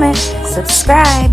comment, subscribe.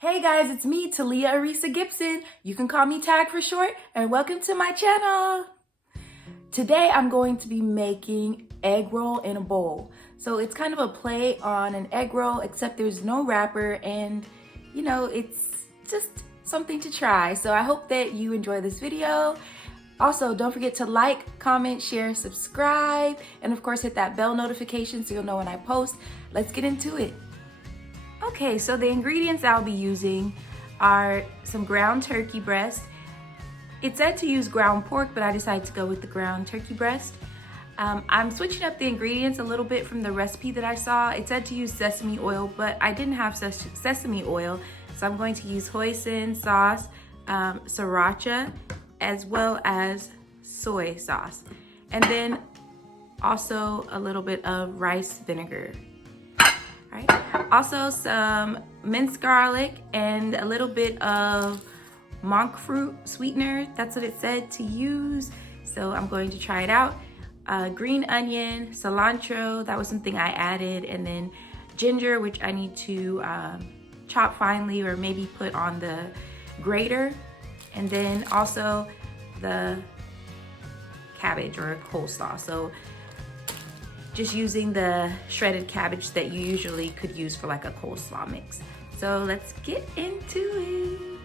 Hey guys, it's me, Talia Arisa Gibson. You can call me Tag for short, and welcome to my channel. Today I'm going to be making egg roll in a bowl. So it's kind of a play on an egg roll, except there's no wrapper, and you know, it's just something to try. So I hope that you enjoy this video. Also, don't forget to like, comment, share, subscribe, and of course hit that bell notification so you'll know when I post. Let's get into it. Okay, so the ingredients I'll be using are some ground turkey breast. It said to use ground pork, but I decided to go with the ground turkey breast. I'm switching up the ingredients a little bit from the recipe that I saw. It said to use sesame oil, but I didn't have sesame oil, so I'm going to use hoisin sauce, sriracha, as well as soy sauce. And then also a little bit of rice vinegar. All right. Also some minced garlic and a little bit of monk fruit sweetener. That's what it said to use. So I'm going to try it out. Green onion, cilantro, that was something I added. And then ginger, which I need to chop finely or maybe put on the grater. And then also the cabbage or coleslaw. So just using the shredded cabbage that you usually could use for like a coleslaw mix. So let's get into it.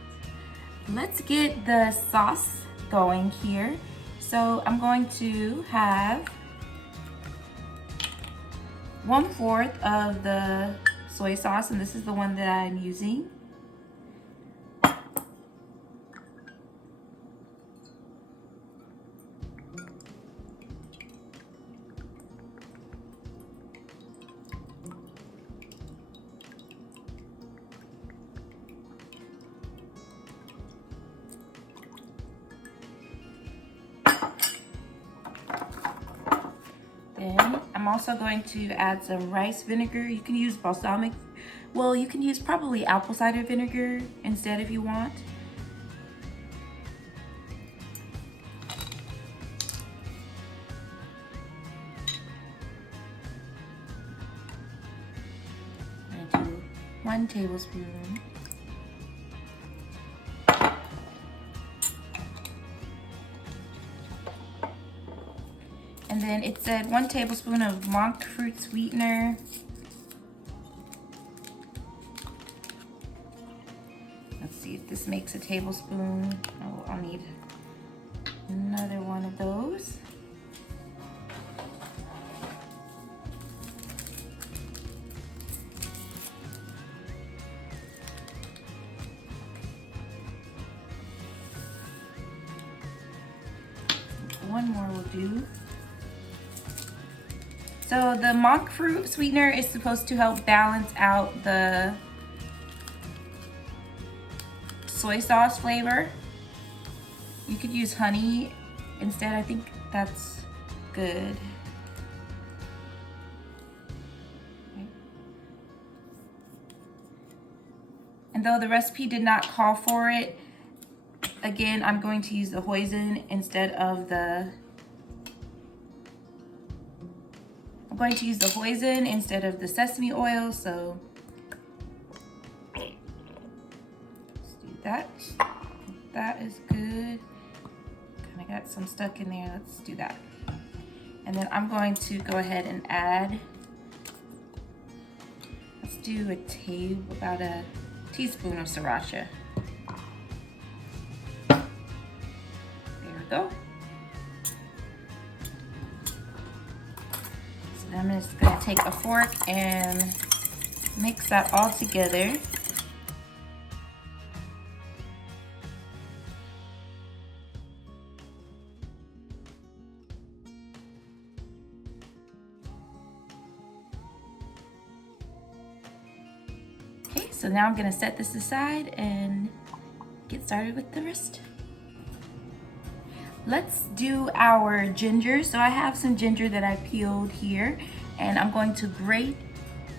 Let's get the sauce going here. So I'm going to have 1/4 of the soy sauce, and this is the one that I'm using. Then I'm also going to add some rice vinegar. You can use balsamic, well, you can use probably apple cider vinegar instead if you want. I'm gonna do 1 tablespoon. And then it said 1 tablespoon of monk fruit sweetener. Let's see if this makes a tablespoon. Oh, I'll need another one of those. One more will do. So the monk fruit sweetener is supposed to help balance out the soy sauce flavor. You could use honey instead. I think that's good. Okay. And though the recipe did not call for it, again, I'm going to use the hoisin instead of the sesame oil, so let's do that. That is good. Kind of got some stuck in there. Let's do that. And then I'm going to go ahead and add, let's do about a teaspoon of sriracha. There we go. I'm just going to take a fork and mix that all together. Okay, so now I'm going to set this aside and get started with the rest. Let's do our ginger. So I have some ginger that I peeled here, and I'm going to grate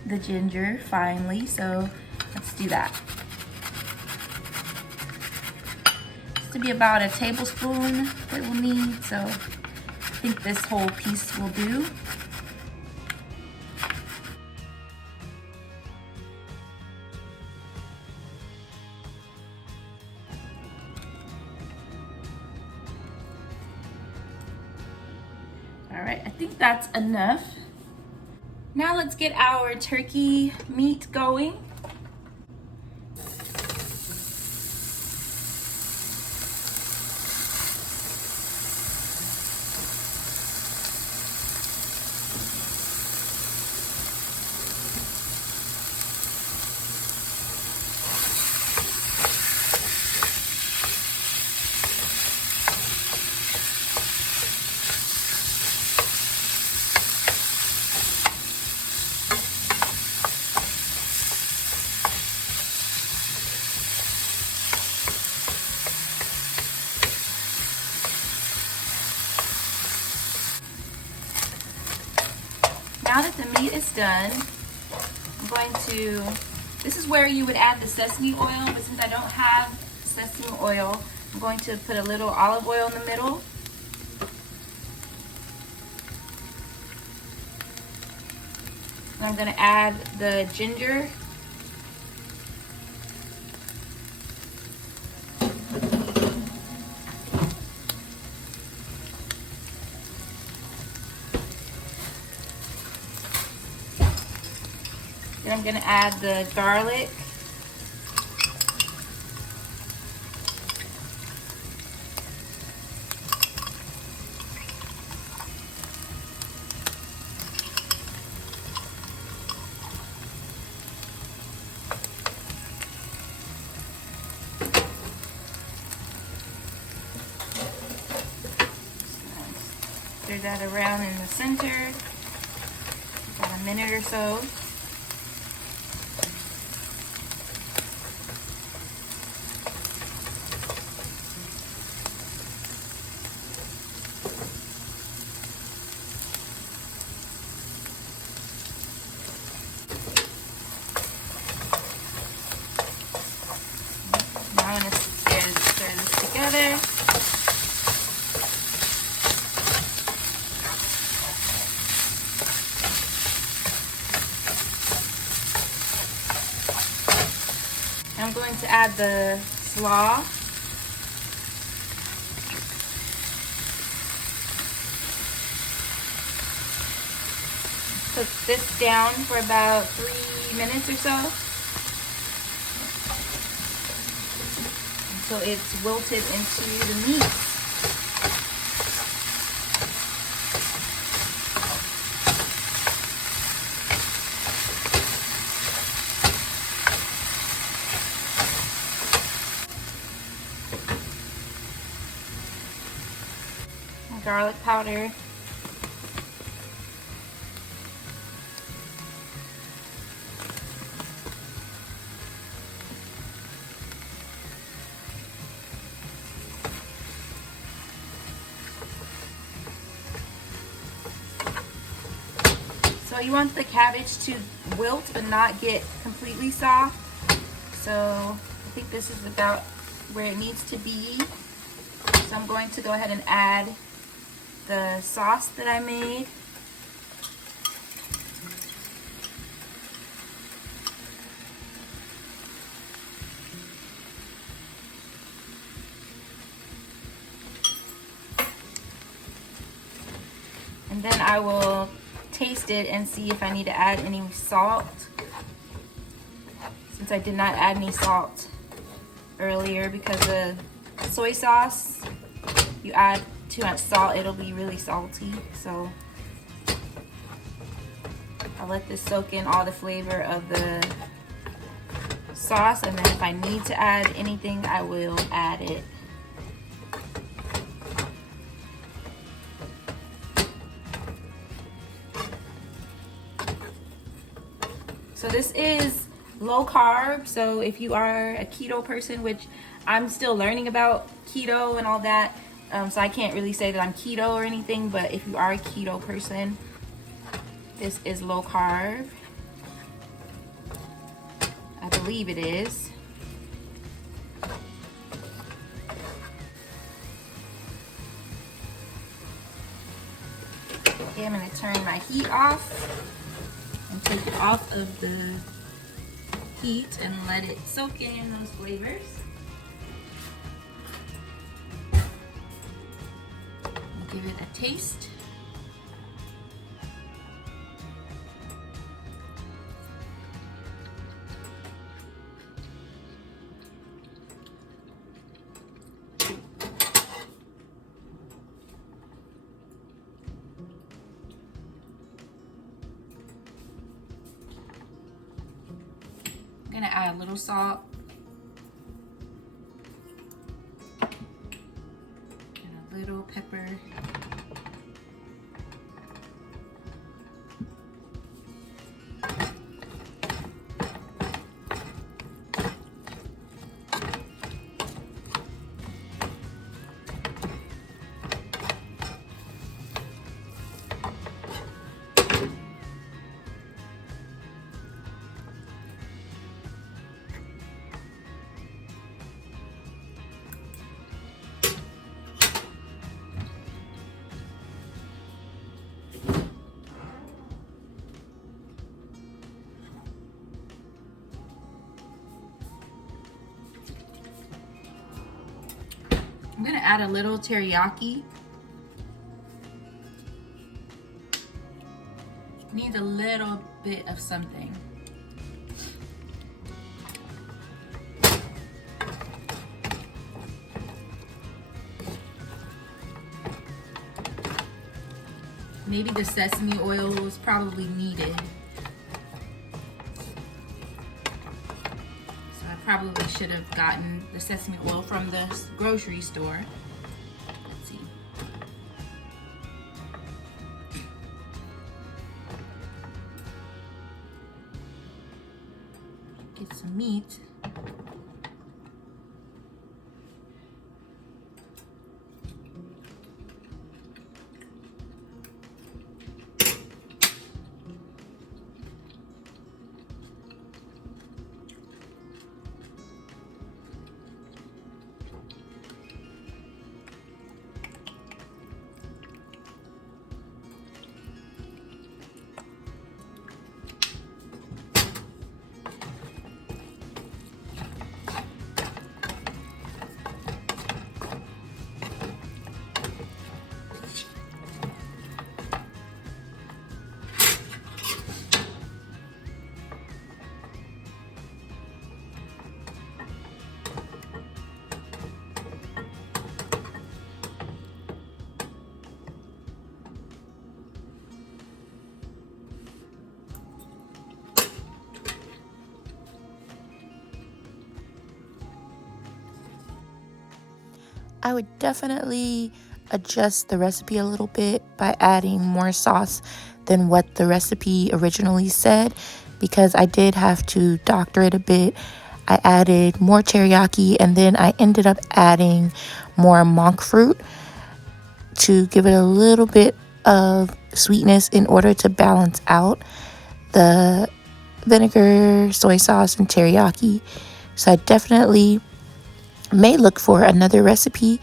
the ginger finely. So let's do that. to be about a tablespoon that we'll need, so I think this whole piece will do. All right, I think that's enough. Now let's get our turkey meat going. Now that the meat is done, I'm going to, this is where you would add the sesame oil, but since I don't have sesame oil, I'm going to put a little olive oil in the middle. And I'm going to add the ginger. Then I'm going to add the garlic. Stir that around in the center, about a minute or so. Now I'm going to stir this together. I'm going to add the slaw. Cook this down for about 3 minutes or so. So it's wilted into the meat. Garlic powder. So you want the cabbage to wilt but not get completely soft. So I think this is about where it needs to be. So I'm going to go ahead and add the sauce that I made. And then I will taste it and see if I need to add any salt, since I did not add any salt earlier because the soy sauce, you add too much salt, it'll be really salty. So I'll let this soak in all the flavor of the sauce, and then if I need to add anything, I will add it. So this is low carb, so if you are a keto person, which I'm still learning about keto and all that, so I can't really say that I'm keto or anything, but if you are a keto person, this is low carb. I believe it is. Okay, I'm gonna turn my heat off and take it off of the heat and let it soak in those flavors. Give it a taste. I'm gonna add a little salt and a little pepper. I'm gonna add a little teriyaki. Needs a little bit of something. Maybe the sesame oil was probably needed. So I probably should have gotten the sesame oil from the grocery store. Let's see. Get some meat. I would definitely adjust the recipe a little bit by adding more sauce than what the recipe originally said, because I did have to doctor it a bit. I added more teriyaki and then I ended up adding more monk fruit to give it a little bit of sweetness in order to balance out the vinegar, soy sauce, and teriyaki. So I definitely may look for another recipe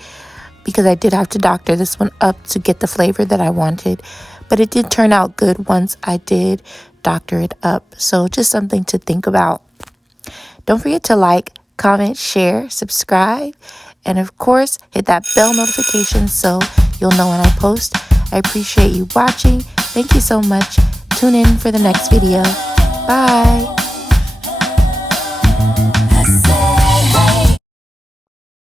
because I did have to doctor this one up to get the flavor that I wanted. But it did turn out good once I did doctor it up. So just something to think about. Don't forget to like, comment, share, subscribe, and of course, hit that bell notification so you'll know when I post. I appreciate you watching. Thank you so much. Tune in for the next video. Bye.